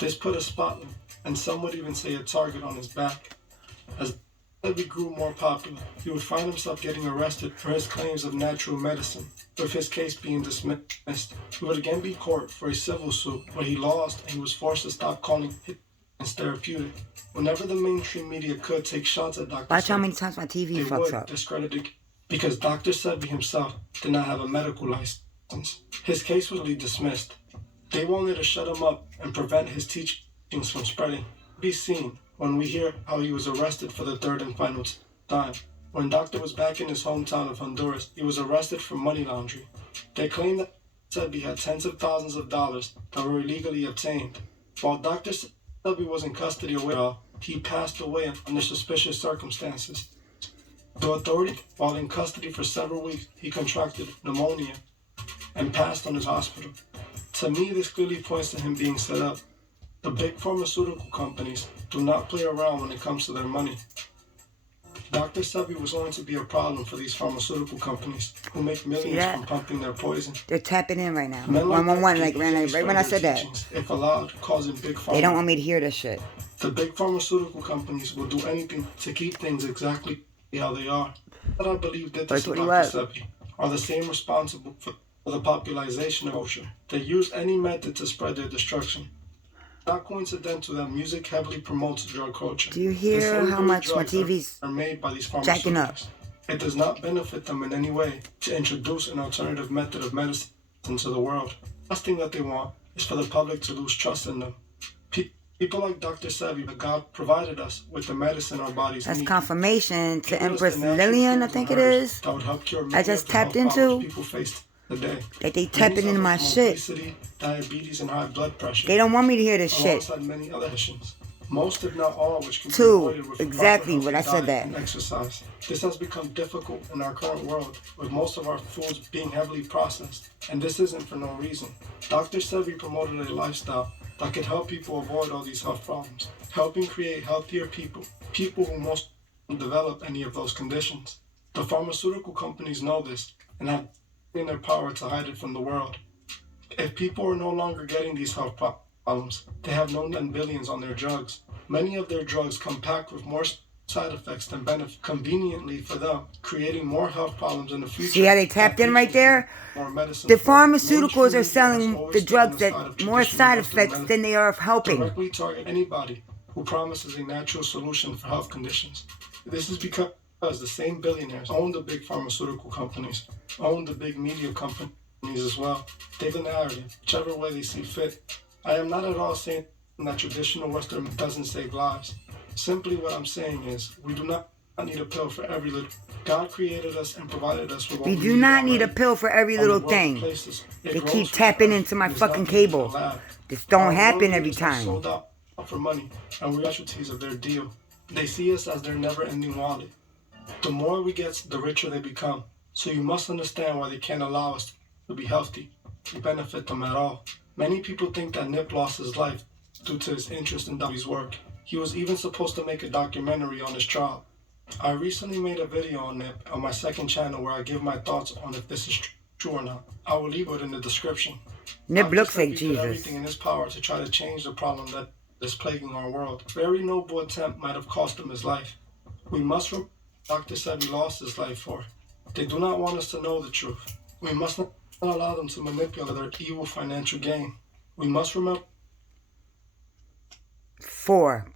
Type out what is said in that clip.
This put a spotlight, and some would even say a target, on his back. As Sebi grew more popular, he would find himself getting arrested for his claims of natural medicine. With his case being dismissed, he would again be court for a civil suit where he lost and he was forced to stop calling it therapeutic. Whenever the mainstream media could take shots at Dr. Watch how Sebi, many times my TV they fucks would up. discredit it because Dr. Sebi himself did not have a medical license. His case was dismissed. They wanted to shut him up and prevent his teachings from spreading. Be seen when we hear how he was arrested for the third and final time. When Doctor was back in his hometown of Honduras, he was arrested for money laundering. They claimed that Sebi had tens of thousands of dollars that were illegally obtained. While Dr. Sebi was in custody or with he passed away under suspicious circumstances. The authority, while in custody for several weeks, he contracted pneumonia and passed on his hospital. To me, this clearly points to him being set up. The big pharmaceutical companies do not play around when it comes to their money. Dr. Sebi was going to be a problem for these pharmaceutical companies who make millions from pumping their poison. They're tapping in right now. 111, like right when I said that. If allowed, causing big pharma. They don't want me to hear this shit. The big pharmaceutical companies will do anything to keep things exactly how they are. But I believe that this Dr. Sebi are the same responsible for the popularization of culture. They use any method to spread their destruction. Not coincidental that music heavily promotes drug culture. Do you hear how much my TV's are made by these jacking up? It does not benefit them in any way to introduce an alternative method of medicine into the world. The last thing that they want is for the public to lose trust in them. People like Dr. Sebi, that God provided us with the medicine our bodies need. That's confirmation to Empress Lillian, I think it is. That would help cure I just tapped into. People face today. Like they tapping into my shit. Obesity, diabetes, and high blood pressure. They don't want me to hear this shit. Alongside many other conditions. Most, if not all, which can be Two, avoided with exactly what I said that. And exercise. This has become difficult in our current world, with most of our foods being heavily processed, and this isn't for no reason. Dr. Sebi promoted a lifestyle that could help people avoid all these health problems, helping create healthier people who most don't develop any of those conditions. The pharmaceutical companies know this and have in their power to hide it from the world. If people are no longer getting these health problems, they have no billions on their drugs. Many of their drugs come packed with more side effects than benefit, conveniently for them, creating more health problems in the future. See how they tapped in right there? The pharmaceuticals are selling the drugs that more side effects than they are of helping. Directly target anybody who promises a natural solution for health conditions. This is because the same billionaires own the big pharmaceutical companies, own the big media companies as well. They the narrative, whichever way they see fit. I am not at all saying that traditional Western doesn't save lives. Simply what I'm saying is, we do not need a pill for every little. God created us and provided us with what we do not need a pill for every little thing. They keep tapping into my fucking cable. This don't happen every time. Sold out for money and we're casualties of their deal. They see us as their never-ending wallet. The more we get, the richer they become. So you must understand why they can't allow us to be healthy, to benefit them at all. Many people think that Nip lost his life due to his interest in Davi's work. He was even supposed to make a documentary on his trial. I recently made a video on Nip on my second channel where I give my thoughts on if this is true or not. I will leave it in the description. Nip looks like Jesus. Did everything in his power to try to change the problem that is plaguing our world. A very noble attempt might have cost him his life. We must remember Dr. Sebi lost his life for. They do not want us to know the truth. We must not allow them to manipulate their evil financial gain. We must remember 4.